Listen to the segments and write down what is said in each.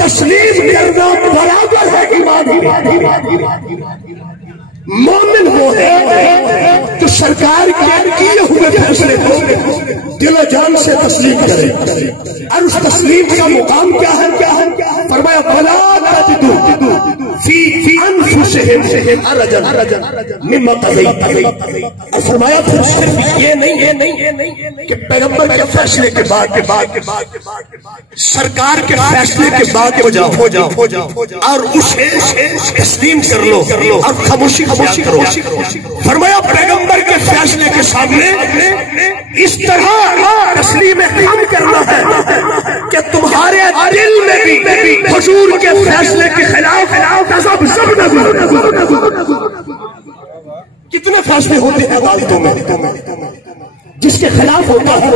تسلیم کرنا برابر ہے ایمان۔ مومن وہ ہے جو سرکار کے کیے ہوئے فیصلے کو دل و جان سے تسلیم کرے، اور اس تسلیم کا مقام کیا ہے؟ فرمایا فلا تجدوا فی انفسہم حرجا مما قضیت، اور فرمایا پھر صرف یہ نہیں کہ پیغمبر کے فیصلے کے بعد سرکار کے فیصلے کے بعد ہو جاؤ اور اسے تسلیم کر لو اور خاموشی کرو۔ فرمایا پیغمبر کے فیصلے کے سامنے اس طرح تسلیم خم کرنا ہے کہ تمہارے دل میں بھی حضور کے فیصلے کے خلاف سب کتنے فیصلے ہوتے ہیں عدالتوں میں، جس کے خلاف ہوتا ہے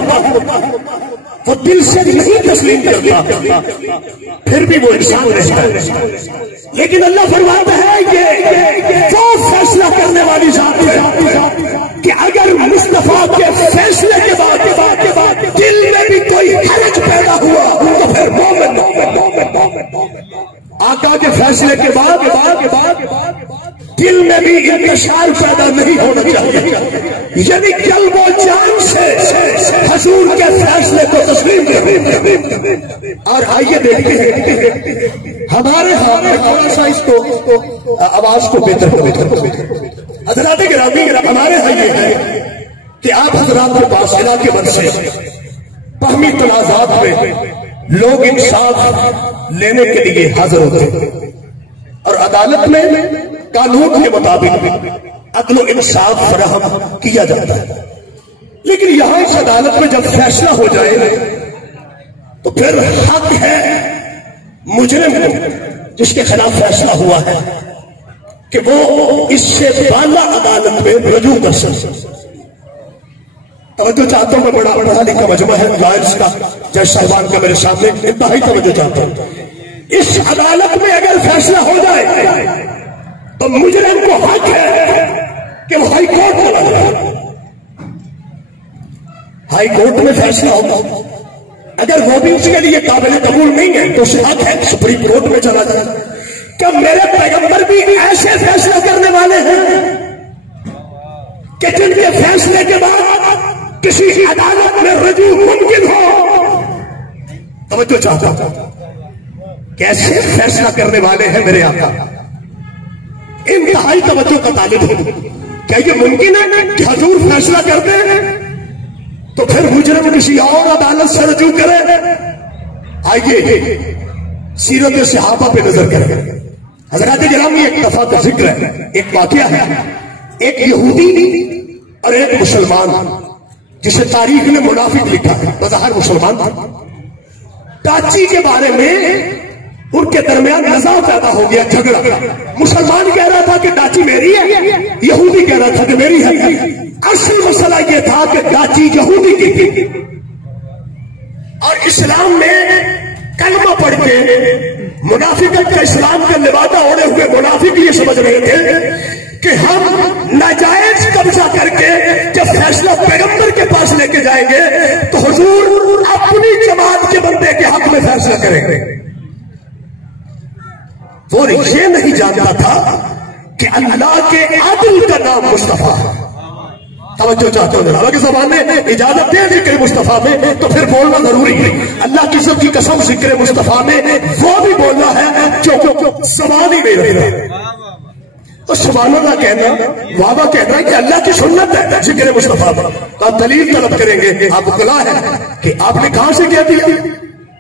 وہ دل سے نہیں تسلیم کرتا، پھر بھی وہ انسان رہتا ہے۔ لیکن اللہ فرماتا ہے کہ وہ فیصلہ کرنے والی ذات ہے کہ اگر مصطفیٰ کے فیصلے کے بعد دل میں بھی کوئی حرج پیدا ہوا تو پھر مومن آقا کے فیصلے کے بعد دل میں بھی انتشار پیدا نہیں ہونا چاہیے، یعنی قلب و جان سے حضور کے فیصلے کو تسلیم کریں۔ اور آئیے دیکھتے ہیں ہمارے تھوڑا سا اس کو آواز کو بہتر حضرات گرامی، ہمارے ہاں یہ ہے کہ آپ حضرات کے پاس علاقے بند سے باہمی تنازعات میں لوگ انصاف لینے کے لیے حاضر ہوتے ہیں، اور عدالت میں قانون کے مطابق عدل و انصاف فراہم کیا جاتا ہے۔ لیکن یہاں اس عدالت میں جب فیصلہ ہو جائے تو پھر حق ہے مجرم جس کے خلاف فیصلہ ہوا ہے کہ وہ اس سے بالا عدالت میں رجوع کر سکے۔ توجہ چاہتا ہوں، میں بڑا پڑھا لکھا مجمع ہے لائرز کا، جج صاحبان کا میرے سامنے انتہائی توجہ چاہتا ہوں۔ اس عدالت میں اگر فیصلہ ہو جائے تو مجرم کو حق ہے کہ وہ ہائی کورٹ چلا جائے۔ ہائی کورٹ میں فیصلہ ہوگا، اگر وہ بھی اس کے لیے قابل قبول نہیں ہے تو اسے حق ہے سپریم کورٹ میں چلا جائے۔ کیا میرے پیغمبر بھی ایسے فیصلہ کرنے والے ہیں کہ جن کے فیصلے کے بعد کسی عدالت میں رجوع ممکن ہو؟ توجہ چاہتا ہوں، کیسے فیصلہ کرنے والے ہیں میرے آقا، انتہائی توجہ کا طالب ہوں۔ کیا یہ ممکن ہے کہ حضور فیصلہ کرتے ہیں تو پھر مجرم کسی اور عدالت سے رجوع کرے؟ آئیے سیرت صحابہ پہ نظر کریں۔ حضرات گرامی، ایک دفعہ کا ذکر ہے، ایک واقعہ ہے، ایک یہودی اور ایک مسلمان جسے تاریخ نے منافق لکھا ہے، بظاہر مسلمان تھا۔ ٹاچی کے بارے میں ان کے درمیان نزاع پیدا ہو گیا، جھگڑا۔ مسلمان کہہ رہا تھا کہ ڈاچی میری ہے، یہودی کہہ رہا تھا کہ میری ہے۔ اصل مسئلہ یہ تھا کہ ڈاچی یہودی کی تھی، اور اسلام میں کلمہ پڑھ کے منافقت کا اسلام کا لبادہ اوڑھے ہوئے منافق یہ سمجھ رہے تھے کہ ہم ناجائز قبضہ کر کے جب فیصلہ پیغمبر کے پاس لے کے جائیں گے تو حضور اپنی جماعت کے بندے کے حق میں فیصلہ کریں گے۔ وہ یہ نہیں جانتا تھا کہ اللہ کے عدل کا نام مصطفیٰ ہے۔ توجہ چاہتے ہو، اللہ کی زبان نے اجازت دے ذکر مصطفیٰ میں تو پھر بولنا ضروری ہے۔ اللہ کی سب کی قسم ذکر مصطفیٰ میں وہ بھی بولنا ہے جو زبان ہی نہیں رہے۔ تو سبحان اللہ کہنا، وعدہ کہنا ہے کہ اللہ کی سنت ہے ذکر مصطفیٰ میں۔ آپ دلیل طلب کریں گے، آپ کو کلا ہے کہ آپ نے کہاں سے کہہ دیا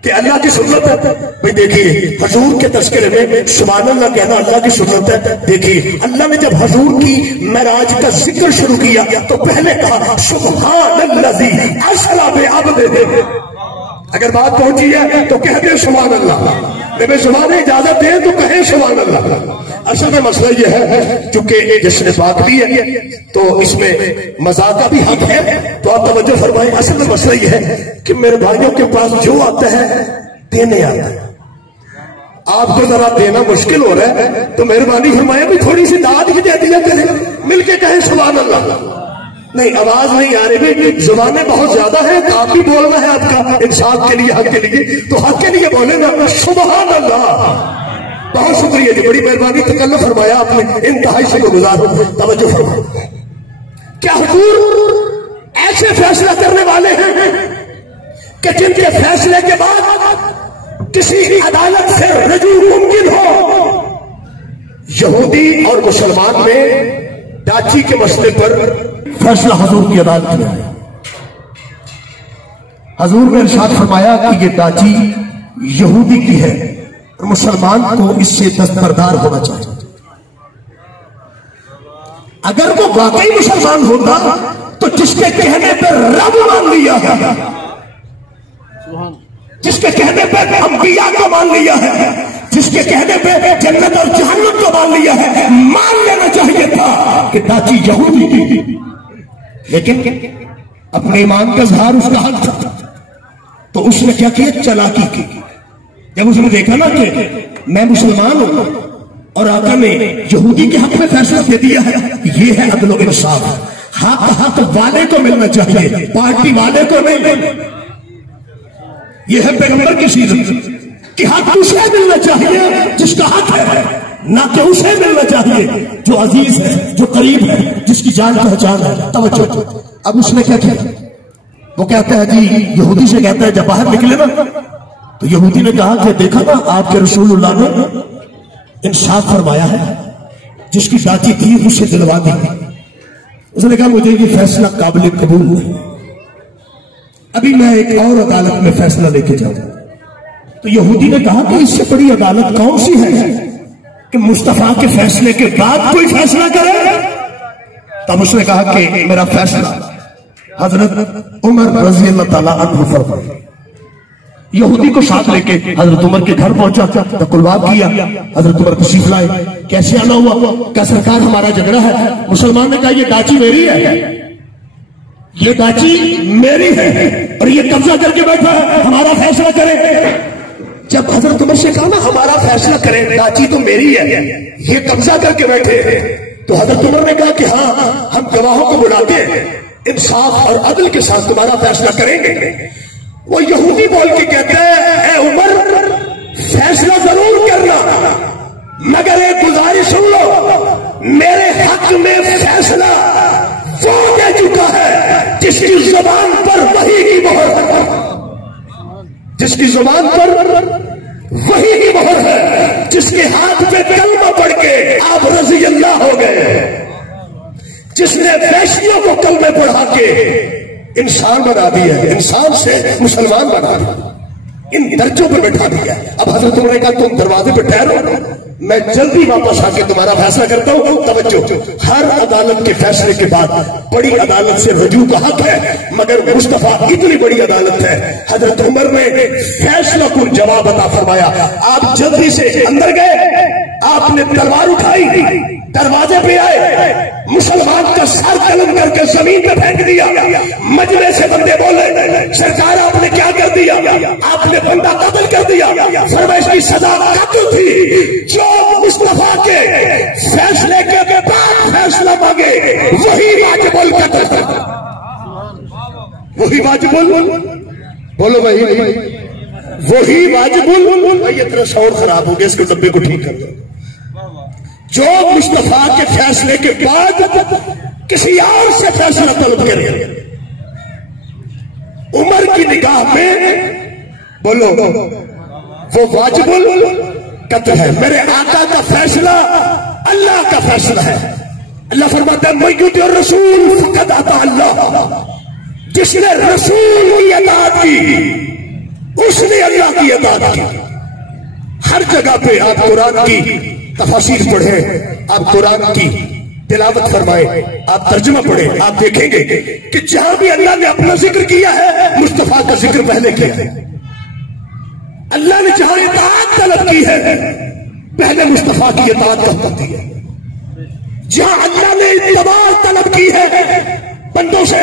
کہ اللہ کی سنت ہے؟ بھئی دیکھیے حضور کے تذکرے میں سبحان اللہ کہنا اللہ کی سنت ہے۔ دیکھیے اللہ نے جب حضور کی معراج کا ذکر شروع کیا تو پہلے کہا سبحان الذی اسری بعبدہ۔ اگر بات پہنچی ہے تو کہہ دیں سبحان اللہ، جب زبان اجازت دیں تو کہیں سبحان اللہ۔ اصل میں مسئلہ یہ ہے چونکہ جس نے بات دی ہے تو اس میں مزاح کا بھی حق ہے، تو آپ توجہ فرمائیں۔ اصل میں مسئلہ یہ ہے کہ میرے بھائیوں کے پاس جو آتا ہے دینے آتا ہے، آپ کو ذرا دینا مشکل ہو رہا ہے تو مہربانی فرمائیں بھی تھوڑی سی داد بھی دے دیا کریں، مل کے کہیں سبحان اللہ۔ نہیں آواز نہیں آ رہی، زبانیں بہت زیادہ ہیں، کام بھی بولنا ہے آپ کا انصاف کے لیے، حق کے لیے، تو حق کے لیے بولے نا، سبحان اللہ۔ بہت شکریہ جی، بڑی مہربانی، تکلف فرمایا آپ نے، انتہائی شکر گزار ہوں، توجہ فرمائیں۔ کیا حضور ایسے فیصلہ کرنے والے ہیں کہ جن کے فیصلے کے بعد کسی عدالت سے رجوع ممکن ہو؟ یہودی اور مسلمان میں ڈاچی کے مسئلے پر فیصلہ حضور کی عدالت میں آیا۔ حضور نے ارشاد فرمایا کہ یہ ڈاچی یہودی کی ہے اور مسلمان کو اس سے دستبردار ہونا چاہیے۔ اگر وہ واقعی مسلمان ہوتا تو جس کے کہنے پر رب مان لیا ہے، جس کے کہنے پر انبیاء کو مان لیا ہے، جس کے کہنے پہ جنت اور جہنم کو مان لیا ہے، مان لینا چاہیے تھا کہ ڈاچی یہودی تھی، لیکن اپنے ایمان کا اظہار اس کا حق تھا، تو اس نے کیا کیا؟ چالاکی کی۔ جب اس نے دیکھا نا کہ میں مسلمان ہوں اور آقا نے یہودی کے حق میں فیصلہ دے دیا ہے، یہ ہے عدل و انصاف، حق والے کو ملنا چاہیے، پارٹی والے کو نہیں۔ یہ ہے پیغمبر کی سیرت کہ حق اسے ملنا چاہیے جس کا حق ہے، نہ کہ اسے ملنا چاہیے جو عزیز ہے، جو قریب ہے، جس کی جان پہچان ہے۔ توجہ، اب اس نے کیا کیا؟ وہ کہتا ہے جی، یہودی سے کہتا ہے جب باہر نکلے نا، تو یہودی نے کہا کہ دیکھا نا آپ کے رسول اللہ نے انصاف فرمایا ہے، جس کی ڈاچی تھی اسے دلوا دی۔ اس نے کہا مجھے یہ فیصلہ قابل قبول نہیں، ابھی میں ایک اور عدالت میں فیصلہ لے کے جاؤں۔ تو یہودی نے کہا کہ اس سے بڑی عدالت کون سی ہے کہ مصطفیٰ کے فیصلے کے بعد کوئی فیصلہ کرے؟ تب اس نے کہا کہ میرا فیصلہ حضرت عمر رضی اللہ تعالیٰ عنہ فرمائے۔ یہودی کو ساتھ لے کے حضرت عمر کے گھر پہنچا، تقلباب کیا، حضرت عمر تشریف لائے۔ کیسے آنا ہوا؟ کہ سرکار ہمارا جھگڑا ہے۔ مسلمان نے کہا یہ ڈاچی میری ہے، یہ ڈاچی میری ہے اور یہ قبضہ کر کے بیٹھا ہے، ہمارا فیصلہ کرے۔ جب حضرت عمر سے کہا نا ہمارا فیصلہ کریں، ڈاچی تو میری ہے، یہ قبضہ کر کے بیٹھے ہیں، تو حضرت عمر نے کہا کہ ہاں ہم گواہوں کو بلاتے ہیں، انصاف اور عدل کے ساتھ تمہارا فیصلہ کریں گے۔ وہ یہودی بول کے کہتے ہیں اے عمر فیصلہ ضرور کرنا، مگر ایک گزارش سن لو، میرے حق میں فیصلہ وہ دے چکا ہے جس کی زبان پر وحی کی مہر ہے، جس کی زبان پر وحی کی مہر ہے، جس کے ہاتھ پہ کلمہ پڑھ کے آپ رضی اللہ ہو گئے، جس نے ویشیوں کو کلمے پڑھا کے انسان بنا دیا ہے، انسان سے مسلمان بنا دیا، ان درجوں پہ بٹھا دیا ہے۔ اب حضرت عمر نے کہا تم دروازے پہ ٹھہرو، میں جلدی واپس آ کے تمہارا فیصلہ کرتا ہوں۔ توجہ، ہر عدالت کے فیصلے کے بعد بڑی عدالت سے رجوع کا حق ہے، مگر مصطفیٰ اتنی بڑی عدالت ہے، حضرت عمر نے فیصلہ کو جواب عطا فرمایا۔ آپ جلدی سے اندر گئے، آپ نے تلوار اٹھائی، دروازے پہ آئے، مسلمان کا سر قلم کر کے زمین پہ پھینک دیا۔ مجمع سے بندے بولے سرکار آپ نے کیا کر دیا؟ آپ نے بندہ قتل کر دیا۔ فرمایا اس کی سزا قتل تھی، جو مصطفیٰ کے فیصلے کے بعد فیصلہ مانگے وہی واجب القتل، وہی واجب بولو بھائی، وہی واجب بھائی۔ اتنا شور خراب ہو گیا، اس کے ڈبے کو ٹھیک کر دو۔ جو مصطفیٰ کے فیصلے کے بعد کسی اور سے فیصلہ طلب کرے، عمر کی نگاہ میں بولو وہ واجب القتل ہے۔ میرے آقا کا فیصلہ اللہ کا فیصلہ ہے۔ اللہ فرماتا ہے من یطع الرسول فقد اطاع اللہ، جس نے رسول کی اطاعت کی اس نے اللہ کی اطاعت کی۔ ہر جگہ پہ آپ قرآن کی تفاسیر پڑھیں، آپ قرآن کی تلاوت فرمائیں، آپ ترجمہ پڑھیں، آپ دیکھیں گے کہ جہاں بھی اللہ نے اپنا ذکر کیا ہے مصطفیٰ کا ذکر پہلے کیا ہے۔ اللہ نے جہاں اطاعت طلب کی ہے پہلے مصطفیٰ کی اطاعت کا حکم دیا۔ جہاں اللہ نے اتباع طلب کی ہے بندوں سے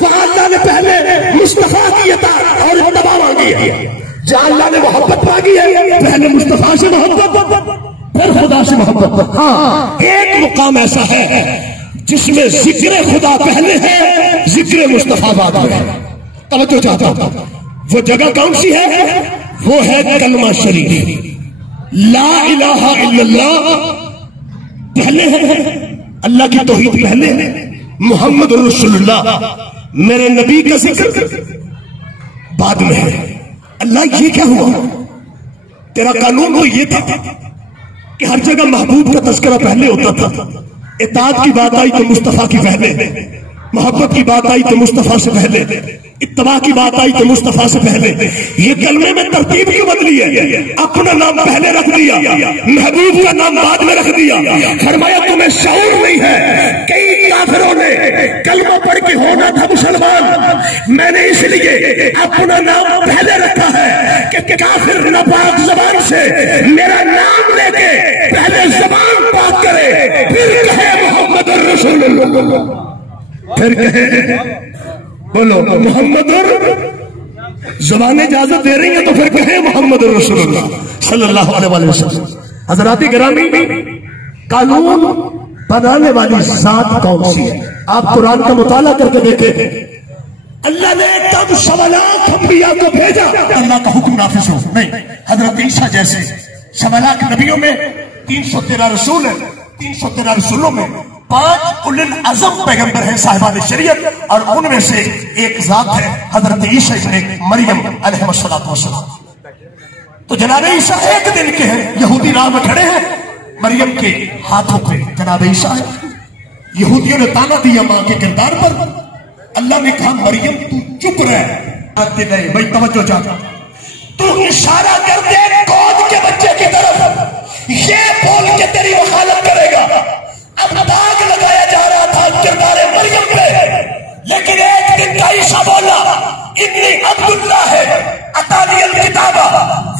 وہاں اللہ نے پہلے مصطفیٰ کی اطاعت اور اتباع مانگی ہے۔ جہاں اللہ نے محبت مانگی ہے پہلے مصطفیٰ سے محبت پھر خدا سے محبت۔ ہاں ایک مقام ایسا ہے جس میں ذکر خدا پہلے ہے ذکر مصطفیٰ بعد میں ہے. توجہ چاہتا ہوں وہ جگہ کون سی ہے؟ وہ ہے کلمہ شریف. لا الہ الا اللہ پہلے ہے، اللہ کی توحید پہلے ہے، محمد رسول اللہ میرے نبی کا ذکر بعد میں ہے. اللہ یہ کیا ہوا؟ تیرا قانون وہ یہ تھا کہ ہر جگہ محبوب کا تذکرہ پہلے ہوتا تھا. اطاعت کی بات آئی تو مصطفیٰ کی پہلے، محبت کی بات آئی تو مصطفیٰ سے پہلے، اتباع کی بات آئی تو مصطفیٰ سے پہلے. یہ کلمے میں ترتیب کیوں بدلی ہے؟ اپنا نام پہلے رکھ دیا، محبوب کا نام بعد میں رکھ دیا. فرمایا تمہیں شعور نہیں ہے. کئی کافروں نے کلمہ پڑھ کے ہونا تھا مسلمان، میں نے اس لیے اپنا نام پہلے رکھا ہے کہ کافر ناپاک زبان سے میرا نام لے کے پہلے زبان پاک کرے، پھر کہے محمد رسول اللہ، پھر کہے بولو محمد. زبانیں اجازت دے رہی ہیں تو پھر کہیں محمد رسول اللہ صلی اللہ علیہ وسلم. حضرات گرامی، قانون بنانے والی ذات کون سی ہے؟ آپ قرآن کا مطالعہ کر کے دیکھیں. اللہ نے تب سوالات انبیاء کو بھیجا اللہ کا حکم نافذ ہو. نہیں، حضرت عیسیٰ جیسے سوالات نبیوں میں 313 رسول ہیں. 313 رسولوں میں 5 اولو العزم پیغمبر ہیں صاحبان شریعت، اور ان میں سے ایک ذات ہے حضرت عیسیٰ ابن مریم علیہ السلام. تو جناب عیسیٰ ایک دن کے ہیں، یہودی راہ میں کھڑے ہیں، مریم کے ہاتھوں پہ جناب عیسیٰ ہے. یہودیوں نے تانا دیا ماں کے کردار پر. اللہ نے کہا مریم تو چپ رہے. بھائی توجہ چاہتا، تو اشارہ کر دے گود کے بچے کی طرف، یہ بول کے تیری وکالت کرے گا. اب داغ لگایا جا رہا تھا کردار مریم پہ، لیکن ایک دن کا عیسیٰ بولا انی عبداللہ ہے اتانی الکتاب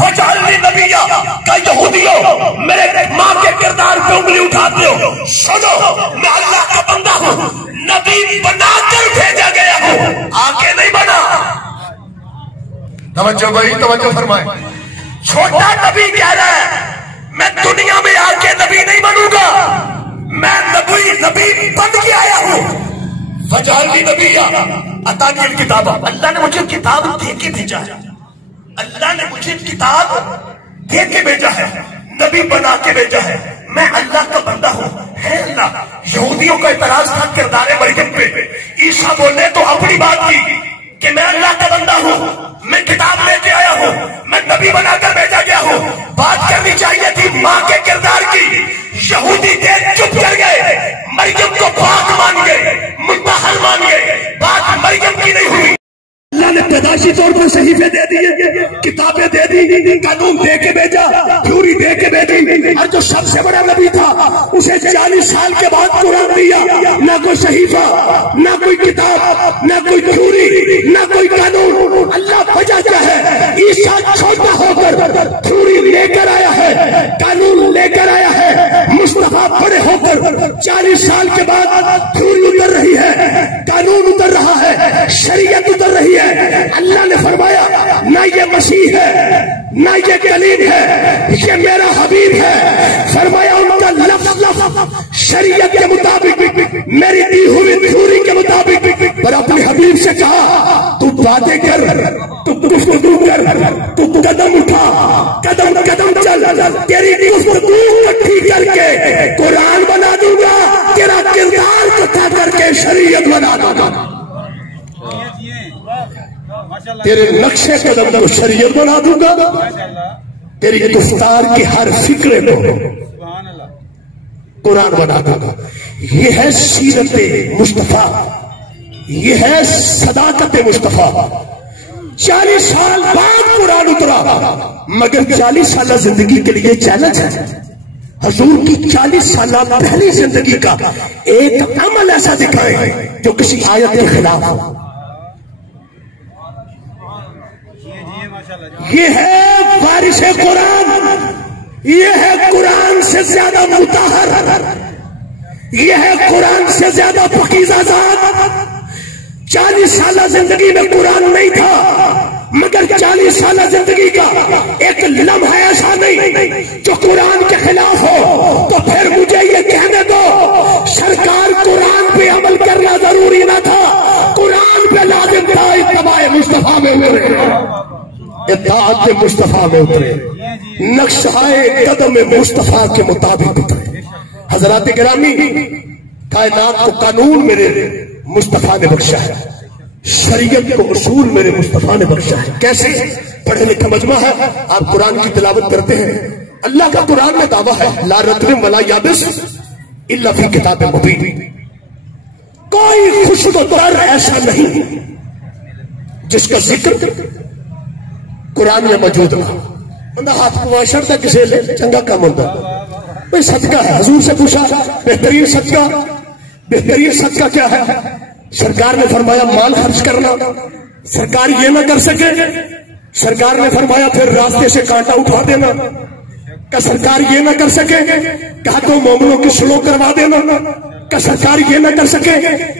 وجعلنی نبیا. کہ یہودیوں میرے ماں کے کردار پہ انگلی اٹھاتے ہو، سنو میں اللہ کا بندہ ہوں، نبی بنا کر بھیجا گیا ہوں، آگے نہیں بنا. توجہ بھائی توجہ فرمائیں. چھوٹا نبی کہہ رہا ہے میں دنیا میں آ کے نبی نہیں بنوں گا، میں نبی بن کے آیا ہوں. وجعلنی نبیا اتانی الکتاب. اللہ نے مجھے کتاب دے کے بھیجا ہے، اللہ نے مجھے کتاب دے کے بھیجا ہے، نبی بنا کے بھیجا ہے، میں اللہ کا بندہ ہوں. ہے اللہ. یہودیوں کا اعتراض تھا کردار مریم پہ. عیسیٰ بولے تو اپنی بات کی کہ میں اللہ کا بندہ ہوں، میں کتاب لے کے آیا ہوں، میں نبی بنا کر بھیجا گیا ہوں. بات کرنی چاہیے تھی ماں کے کردار کی. یہودی دیر چپ کر گئے، مریم کو پاک مان گئے، مطہر مان گئے. بات مریم کی نہیں ہوئی. اللہ نے پیدائشی طور پر صحیفے دے دیے، کتابیں دے دی، قانون دے کے بھیجا، تھیوری دے کے بھیجی. اور جو سب سے بڑا نبی تھا اسے 40 سال کے بعد قرآن دیا. نہ کوئی صحیفہ، نہ کوئی کتاب، نہ کوئی تھیوری، نہ کوئی قانون. اللہ وجہ کیا ہے؟ عیسیٰ چھوٹا ہو کر تھیوری لے کر آیا ہے، قانون لے کر آیا ہے. مصطفیٰ بڑے ہو کر 40 سال کے بعد تھیوری اتر رہی ہے، قانون اتر رہا ہے، شریعت اتر رہی ہے. اللہ نے فرمایا نہ یہ مسیح ہے، نہ یہ کلیم ہے، یہ میرا حبیب ہے. فرمایا ان کا لفظ شریعت کے مطابق، میری دی ہوئی تھیوری کے مطابق. پر اپنے حبیب سے کہا تو باتیں کر، تو گفتگو کر، تو قدم اٹھا، قدم قدم چل، تیری گفتگو اکٹھی کر کے قرآن بنا دوں گا، تیرا کردار اکٹھا کر کے شریعت بنا دوں گا. تیرے نقشے قدم کو شریعت بنا دوں گا، تیری گفتار کے ہر فکرے کو قرآن بنا دوں گا. یہ ہے سیرت مصطفیٰ، یہ ہے صداقت مصطفیٰ. 40 سال بعد قرآن اترا، مگر 40 سالہ زندگی کے لیے چیلنج ہے. حضور کی 40 سالہ پہلی زندگی کا ایک عمل ایسا دکھائے جو کسی آیت کے خلاف ہو. یہ ہے وارث قرآن، یہ ہے قرآن سے زیادہ مطہر، یہ ہے قرآن سے زیادہ پاکیزہ ذات. 40 سالہ زندگی میں قرآن نہیں تھا، مگر 40 سالہ زندگی کا ایک لمحہ ایسا نہیں جو قرآن کے خلاف ہو. تو پھر مجھے یہ کہنے دو سرکار قرآن مصطفیٰ میں اترے، اطاعت مصطفیٰ میں اترے، نقشۂ قدم مصطفیٰ کے مطابق اترے۔ حضرات گرامی، کائنات کو قانون میرے مصطفیٰ نے بخشا ہے، شریعت کو اصول میرے مصطفیٰ نے بخشا ہے۔ کیسے؟ پڑھے لکھا مجمع ہے، آپ قرآن کی تلاوت کرتے ہیں، اللہ کا قرآن میں دعویٰ ہے لا رطب ولا یابس الا فی کتاب مبین، کوئی خشک و تر ایسا نہیں جس کا ذکر قرآن میں موجود نہ۔ بندہ ہاتھ معاشر تک کسے لے چنگا کام ہوتا بھائی صدقہ ہے، حضور سے پوچھا بہترین صدقہ کیا ہے؟ سرکار نے فرمایا مال خرچ کرنا۔ سرکار یہ نہ کر سکے، سرکار نے فرمایا پھر راستے سے کانٹا اٹھا دینا۔ کہ سرکار یہ نہ کر سکے، کہا تو مومنوں کی سلو کروا دینا۔ کہ سرکار یہ نہ کر سکے،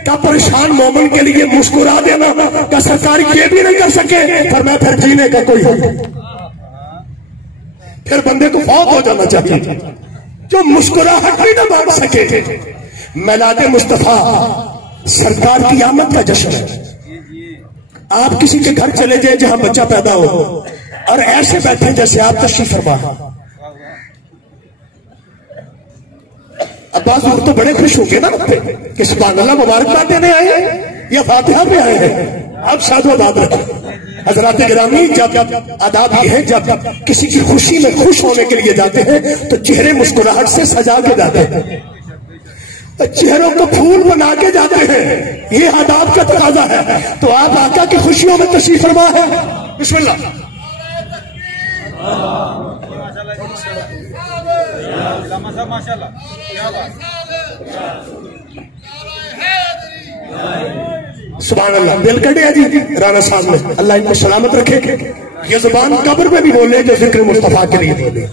کہ پریشان مومن کے لیے مسکرا دینا۔ کہ سرکار یہ بھی نہ کر سکے، فرمایا پھر جینے کا کوئی حل، پھر بندے کو فوت ہو جانا چاہیے جو مسکراہٹ بھی نہ بانٹ سکے۔ میلاد مصطفیٰ سرکار کی آمد کا جشن ہے۔ آپ کسی کے گھر چلے جائیں جہاں بچہ پیدا ہو اور ایسے بیٹھے جیسے آپ تشریف فرما، اب بعض لوگ تو بڑے خوش ہوں گے نا کہ سبحان اللہ مبارکباد دینے آئے ہیں یا فاتحہ پہ آئے ہیں، اب شاد و آباد رکھیں۔ حضرات گرامی، جب آداب یہ ہے جب کسی کی خوشی میں خوش ہونے کے لیے جاتے ہیں تو چہرے مسکراہٹ سے سجا کے جاتے ہیں، چہروں کو پھول بنا کے جاتے ہیں، یہ آداب کا تقاضا ہے۔ تو آپ آقا کی خوشیوں میں تشریف فرما ہے، بسم اللہ۔ سبحان اللہ، دل کٹیا جی رانا صاحب نے، اللہ ان کو سلامت رکھے۔ یہ زبان قبر میں بھی بولے جو ذکر مصطفیٰ کے لیے بولے۔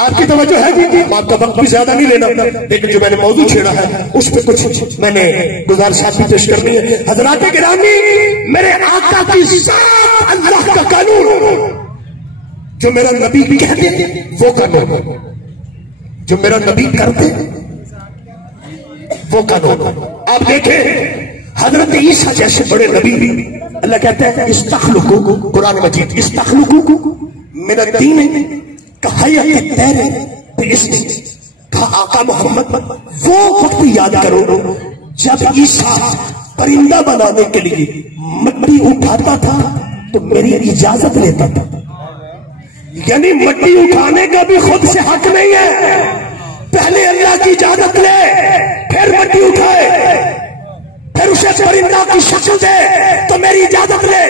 آپ کی توجہ ہے جی، آپ کا وقت بھی زیادہ نہیں لینا، لیکن جو میں نے موضوع چھیڑا ہے اس پہ کچھ میں نے گزارشات بھی پیش کرنی ہے۔ حضرات گرامی، میرے آقا کی ذات اللہ کا قانون، جو میرا نبی کہتے وہ قانون، جو میرا نبی کرتے وہ قانون۔ آپ دیکھیں حضرت عیسیٰ جیسے بڑے نبی، اللہ کہتا ہے استخلقوا، قرآن مجید استخلقوا من الطین کہیت الطیر بإذنہ، کہا آقا محمد وہ وقت یاد کرو جب عیسیٰ پرندہ بنانے کے لیے مٹی اٹھاتا تھا تو میری اجازت لیتا تھا۔ یعنی مٹی اٹھانے کا بھی خود سے حق نہیں ہے، پہلے اللہ کی اجازت لے پھر مٹی اٹھائے، پھر اسے پرندہ کی شکل دے تو میری اجازت لے،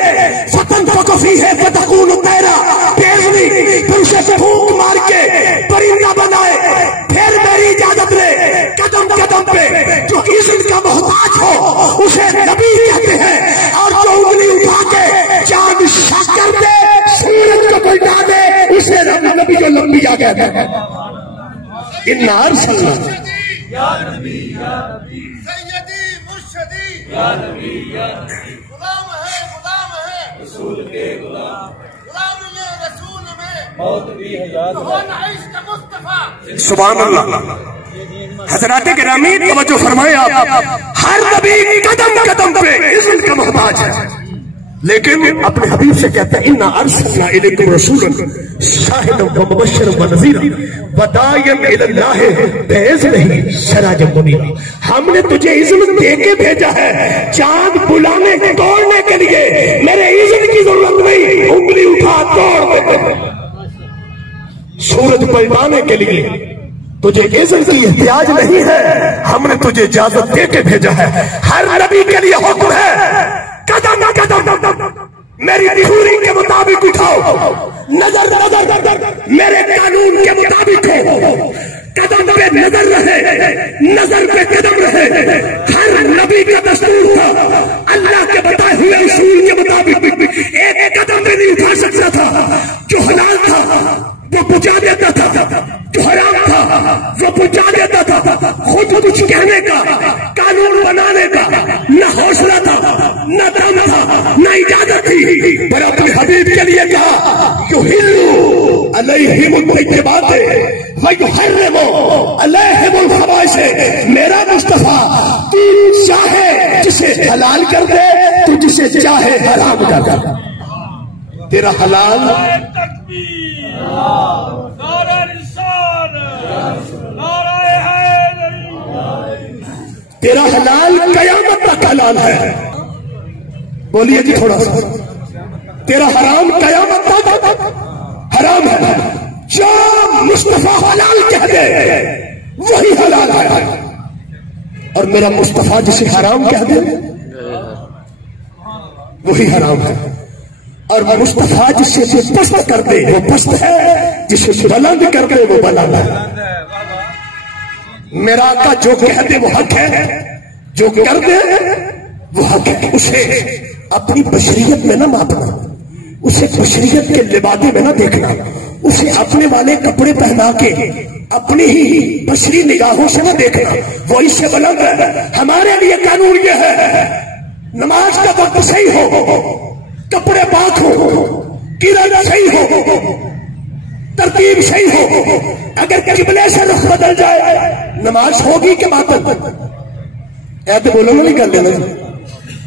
فتنفخ فیہ فتکون طیرا بإذنی، پھر اسے پھونک مار کے پرندہ بنائے پھر میری اجازت لے۔ قدم قدم پہ جو اذن کا محتاج ہو اسے نبی کہتے ہیں، اور جو انگلی اٹھا کے چاند شک کر دے سورج کو پلٹا دے اسے نبی جو لمبیا کہتے ہیں۔ انا ارسلنا یا نبی یا نبی سیدی مرشدی یا نبی یا نبی، غلام ہے رسول کے غلام، غلام میں رسول میں موت بھی ہے یاد عشق مصطفیٰ۔ سبحان اللہ۔ حضرات گرامی توجہ فرمائے آپ، ہر نبی قدم قدم پہ اذن کا محتاج ہے، لیکن اپنے حبیب سے کہتا ہے انا ارسلنا الیکم رسولا شاہدا ومبشرا ونذیرا وداعیا الی اللہ باذنہ سراجا منیرا، ہم نے تجھے اذن دے کے بھیجا ہے چاند بلانے توڑنے کے لیے، میرے اذن کی ضرورت نہیں، انگلی اٹھا توڑ دے، سورج پلٹانے کے لیے تجھے اذن کی احتیاج نہیں ہے، ہم نے تجھے اجازت دے کے بھیجا ہے۔ ہر نبی کے لیے حکم ہے قدم قدم میری تھیوری کے مطابق اٹھاؤ، نظر میرے قانون کے مطابق ہو، قدم پہ نظر رہے، نظر پہ قدم رہے۔ ہر نبی کا دستور تھا اللہ کے بتائے ہوئے اصول کے مطابق ایک قدم بھی نہیں اٹھا سکتا تھا، جو حلال تھا وہ پہنچا دیتا تھا، جو حرام تھا وہ پہنچا دیتا تھا۔ خود کچھ کہنے کا، قانون بنانے کا نہ حوصلہ تھا، نہ دم تھا، نہ اجازت تھی، پر اپنے حبیب کے لیے کہا یحل علیہم الطیبات ویحرم علیہم الخبائث، میرا مصطفیٰ تو چاہے جسے حلال کر دے تو جسے چاہے حرام کر. تیرا حلال تیرا حلال قیامت تک حلال ہے. بولیے جی تھوڑا سا. تیرا حرام قیامت تک حرام ہے. جو مصطفیٰ حلال کہہ دے وہی حلال ہے، اور میرا مصطفیٰ جسے حرام کہہ دے وہی حرام ہے. اور مصطفیٰ جسے پست کر دے وہ پست ہے، جسے بلند کر دے وہ بلند ہے. میرا آقا جو کہہ دے وہ حق ہے، جو کر دے وہ حق ہے. اسے اپنی بشریت میں نہ ماپنا، اسے بشریت کے لبادے میں نہ دیکھنا، اسے اپنے والے کپڑے پہنا کے اپنی ہی بشری نگاہوں سے نہ دیکھنا. وہ اس سے بلند ہے. ہمارے لیے قانون یہ ہے نماز کا وقت صحیح ہو، کپڑے پاک ہو، قرآن صحیح ہو، ترتیب صحیح ہو. اگر قبلے سے رخ بدل جائے نماز ہوگی کہ باطل؟ ایسے بولو نا، نہیں کر لینا.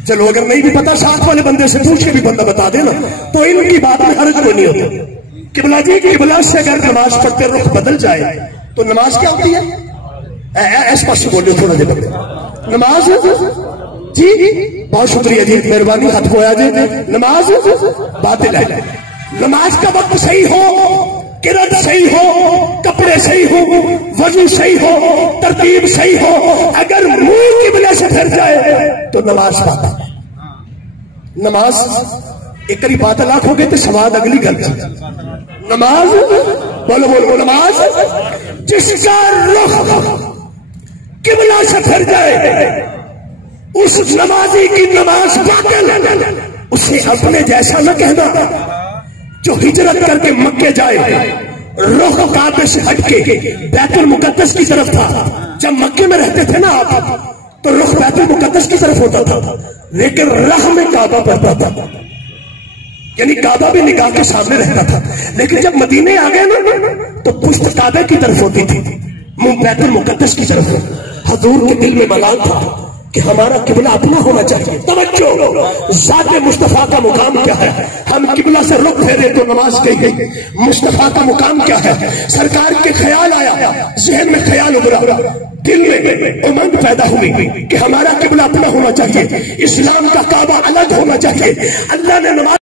چلو اگر نہیں بھی پتا ساتھ والے بندے سے پوچھ کے بھی بندہ بتا دینا تو ان کی بات میں حرج کوئی نہیں ہوتا. قبلہ جی قبلہ سے اگر نماز پڑھتے رخ بدل جائے تو نماز کیا ہوتی ہے؟ ایس پاس سے بولے تھوڑا جب نماز. جی بہت شکریہ جی، مہربانی ہاتھ پویا جی. نماز باطل ہے. نماز کا وقت صحیح ہو، قرآن صحیح ہو، کپڑے صحیح ہو، وضو صحیح ہو، ترتیب صحیح ہو، اگر منہ قبلے سے پھر جائے تو نماز باطل. نماز ایک کری باطل لاکھ ہو گئے تو سواد اگلی گل. نماز بولو بولو، نماز جس کا رخ قبلہ سے پھر جائے اس نمازی کی نماز باطل. اسے اپنے جیسا نہ کہنا جو ہجرت کر کے مکے جائے، رخ کعبے سے ہٹ کے بیت المقدس کی طرف تھا. جب مکے میں رہتے تھے نا آپ تو رخ بیت المقدس کی طرف ہوتا تھا، لیکن راہ میں کعبہ پڑتا تھا، یعنی کعبہ بھی نگاہ کے سامنے رہتا تھا. لیکن جب مدینے آ گئے نا تو پشت کعبے کی طرف ہوتی تھی، منہ بیت المقدس کی طرف. حضور کے دل میں ملال تھا کہ ہمارا قبلہ اپنا ہونا چاہیے. توجہ، ذات مصطفیٰ کا مقام کیا ہے؟ ہم قبلہ سے رخ پھیرے تو نماز کہی گئی. مصطفیٰ کا مقام کیا ہے؟ سرکار کے خیال آیا، ذہن میں خیال ابھرا، دل میں امنگ پیدا ہوئی کہ ہمارا قبلہ اپنا ہونا چاہیے، اسلام کا کعبہ الگ ہونا چاہیے. اللہ نے نماز